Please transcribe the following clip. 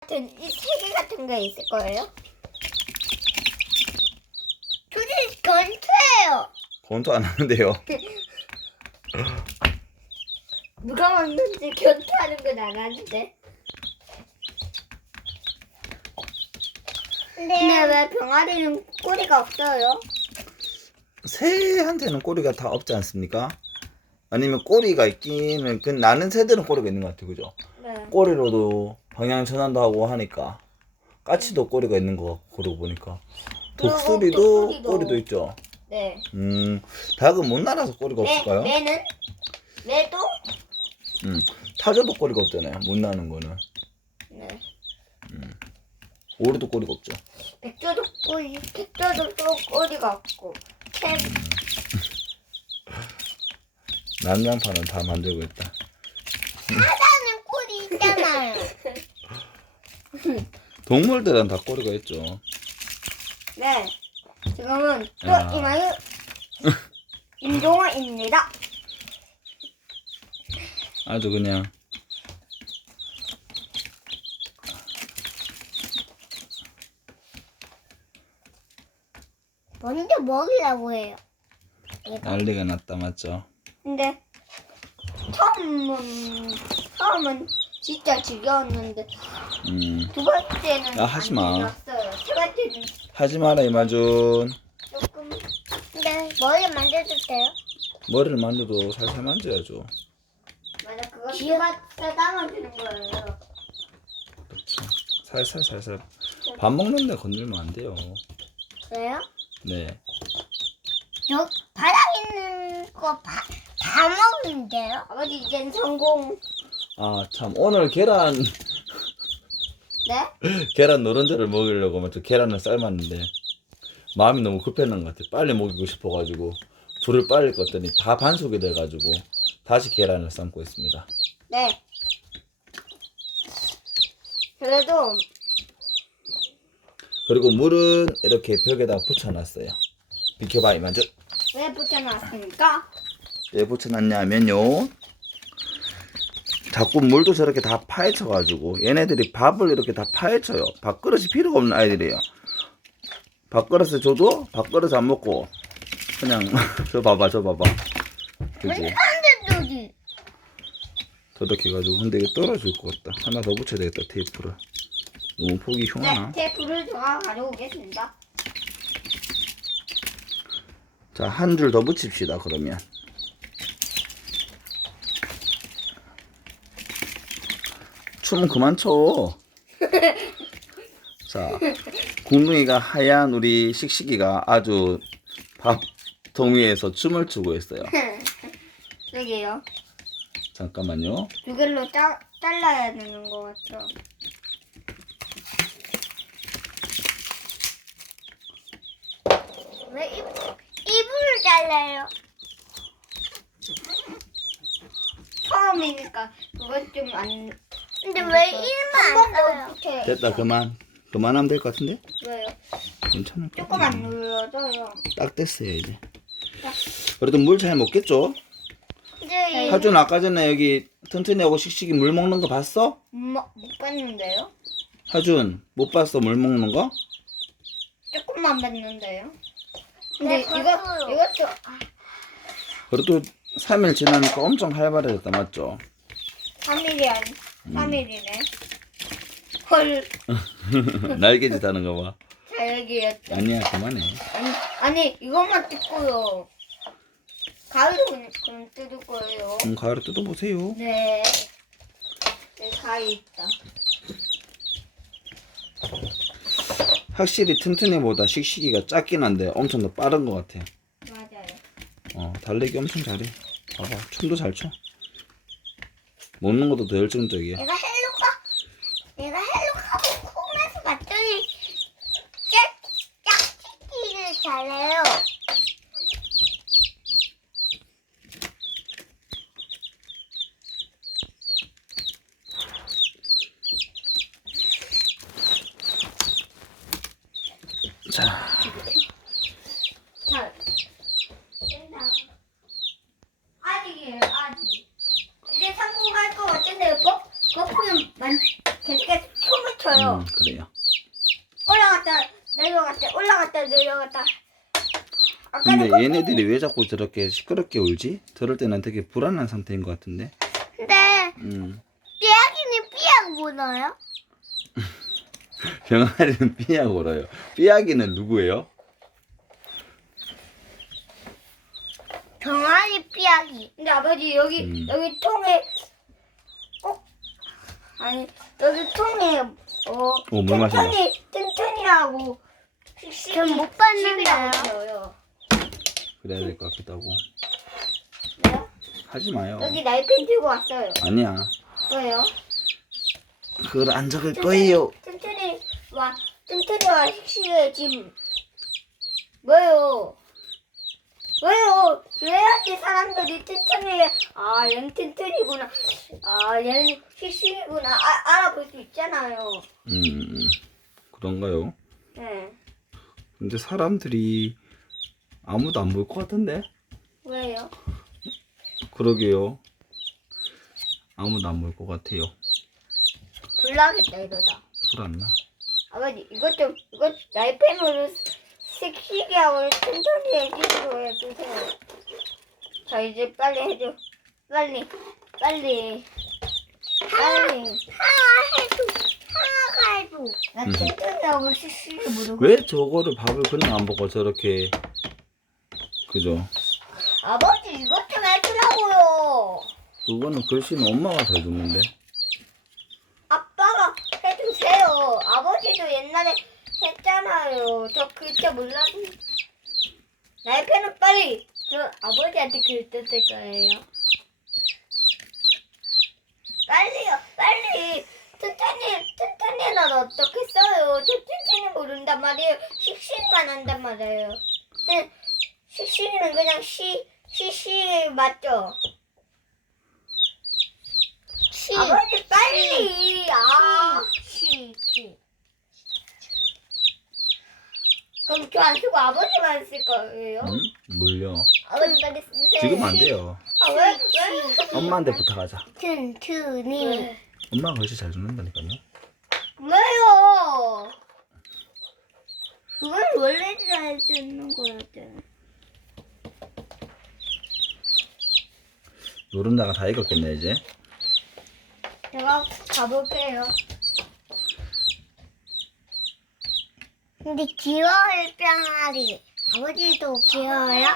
같은 이세개 같은 게 있을 거예요. 둘이 전투예요. 본토 안 하는데요. 누가 왔는지 견투하는 건 안 하는데. 근데 왜 병아리는 꼬리가 없어요? 새한테는 꼬리가 다 없지 않습니까? 아니면 꼬리가 있기는 그 나는 새들은 꼬리가 있는 것 같아요, 그죠? 네. 꼬리로도 방향 전환도 하고 하니까 까치도 꼬리가 있는 것 같고 그러고 보니까 독수리도 독수리도. 꼬리도 있죠. 네. 음 닭은 못 날아서 꼬리가 매, 없을까요? 매는? 매도? 음 타조도 꼬리가 없잖아요. 못 나는 거는 네. 오리도 꼬리가 없죠. 백조도 꼬리, 백조도 또 꼬리가 없고. 새, 난장판은 다 만들고 있다. 사자는 꼬리 있잖아요. 동물들은 다 꼬리가 있죠. 네. 지금은 또 야. 이마유 임종화입니다. 아주 그냥 먼저 먹이라고 해요. 난리가 났다 맞죠? 근데 처음은 처음은 진짜 즐거웠는데 음 두 번째는 야, 하지 마. 안 즐겼어요. 세 번째는 하지 마라 이마준. 조금 근데 머리 만져도 돼요? 머리를 만져도 살살 만져야죠. 맞아 그거 기어가 담아주는 거예요. 그렇죠. 살살 살살 밥 먹는데 건들면 안 돼요. 왜요? 네. 저 바닥 있는 거 다 먹는데요? 아버지 이젠 성공. 아 참 오늘 계란 네? 계란 노른자를 먹이려고 먼저 계란을 삶았는데 마음이 너무 급했는 것 같아. 빨리 먹이고 싶어가지고 불을 빨리 껐더니 다 반숙이 돼가지고 다시 계란을 삶고 있습니다. 네. 그래도 그리고 물은 이렇게 벽에다 붙여놨어요. 비켜봐 이만저. 왜 붙여놨습니까? 왜 붙여놨냐면요. 자꾸 물도 저렇게 다 파헤쳐가지고 얘네들이 밥을 이렇게 다 파헤쳐요. 밥그릇이 필요가 없는 아이들이에요. 밥그릇을 줘도 밥그릇 안 먹고 그냥 저 봐봐 저 봐봐. 그지? 한대두기. 저렇게 해가지고 근데 이거 떨어질 것 같다. 하나 더 붙여야 되겠다 테이프를. 너무 네, 흉하나? 테이프를 제가 가져오겠습니다. 자 한 줄 더 붙입시다 그러면. 춤은 그만 춰. 자, 궁둥이가 하얀 우리 씩씩이가 아주 밥통 위에서 춤을 추고 있어요. 여기요. 잠깐만요. 두 개로 짜, 잘라야 되는 것 같죠. 왜 입, 입을 잘라요? 처음이니까 그것 좀 안. 근데 왜 입만 안 써요? 됐다 그만. 그만하면 될 것 같은데? 왜요? 괜찮을 것 조금. 안 눌러져요. 딱 됐어요 이제. 그래도 물 잘 먹겠죠? 근데 하준 아까 전에 여기 튼튼이하고 씩씩이 물 먹는 거 봤어? 못, 못 봤는데요? 하준 못 봤어 물 먹는 거? 조금만 봤는데요. 근데 이거 이것도 그래도 3일 지나니까 엄청 활발해졌다 맞죠? 3일이 아니 3일이네. 헐 날개짓 하는 거 봐. 잘기였죠. 아니야 그만해. 아니 아니 이것만 뜯고요. 가위로 그냥 그럼 뜯을 거예요. 그럼 가을에 뜯어보세요. 네. 네 가위 있다. 확실히 튼튼이보다 씩씩이가 작긴 한데 엄청 더 빠른 것 같아. 맞아요. 어 달리기 엄청 잘해. 봐봐 춤도 잘 춰. 먹는 것도 더 열정적이야. 내가 헬로카 내가 헬로카고 콩에서 봤더니 짝 짝짓기를 잘해요. 자 잘. 된다. 아직이에요, 아직. 이제 성공할 것 같은데, 거, 거품이 만, 계속해서 춤을 춰요. 있어요. 음, 그래요. 올라갔다 내려갔다 올라갔다 내려갔다. 아까 근데 얘네들이 왜 자꾸 저렇게 시끄럽게 울지? 저럴 때는 되게 불안한 상태인 것 같은데. 근데 음. 삐약이는 삐약 뭐나요? 병아리는 삐약 울어요. 삐약이는 누구예요? 병아리 삐약이. 근데 아버지 여기 음. 여기 통에 꼭 아니 여기 통에 어 어, 물 마셔봐. 튼튼이 튼튼이라고 전 못 봤는데요. 그래야 될 것 같기도 하고. 네? 하지 마요. 여기 날펜 들고 왔어요. 아니야. 왜요? 그걸 안 적을 거예요. 튼튼이 와 튼튼이와 씩씩해 지금 뭐요? 왜요? 왜야지 사람들이 튼튼이 아 얘는 튼튼이구나 아 얘는 씩씩이구나 아, 알아볼 수 있잖아요. 음, 그런가요? 네. 근데 사람들이 아무도 안 볼 것 같은데? 왜요? 그러게요. 아무도 안 볼 것 같아요. 불나겠다 이러다. 불 안 나? 아버지 이것 좀 이것 날펜으로 씩씩이 하고 튼튼히 해주시고 해주세요. 자 이제 빨리 해줘. 빨리 빨리 빨리. 하나 해줘. 나 음. 튼튼히 하고 씩씩이 모르고. 왜 저거를 밥을 그냥 안 먹고 저렇게 그죠? 아버지 이것 좀 해주라고요. 그거는 글씨는 엄마가 잘 줬는데 아빠가 해주세요. 아버지도 옛날에 했잖아요. 저 글자 몰라도. 날펜은 빨리 저 아버지한테 글자 쓸 거예요. 빨리요, 빨리. 튼튼이, 튼튼이는 어떻게 써요? 저 튼튼이 모른단 말이에요. 씩씩만 한단 말이에요. 근데 씩씩이는 그냥 시, 시시 맞죠? 시. 아버지 빨리. 아. 시, 시. 그럼 저 안 쓰고 아버지만 쓸 거예요? 응? 뭘요? 아버지 빨리 쓰세요. 지금 안 돼요 아, 왜? 왜? 엄마한테 부탁하자 튼튼이. 왜? 엄마가 글씨 잘 줬는다니까요 왜요? 그건 원래 잘 쓰는 거였잖아. 노른자가 다 익었겠네 이제 제가 가볼게요. 근데 귀여울 병아리. 아버지도 귀여워요?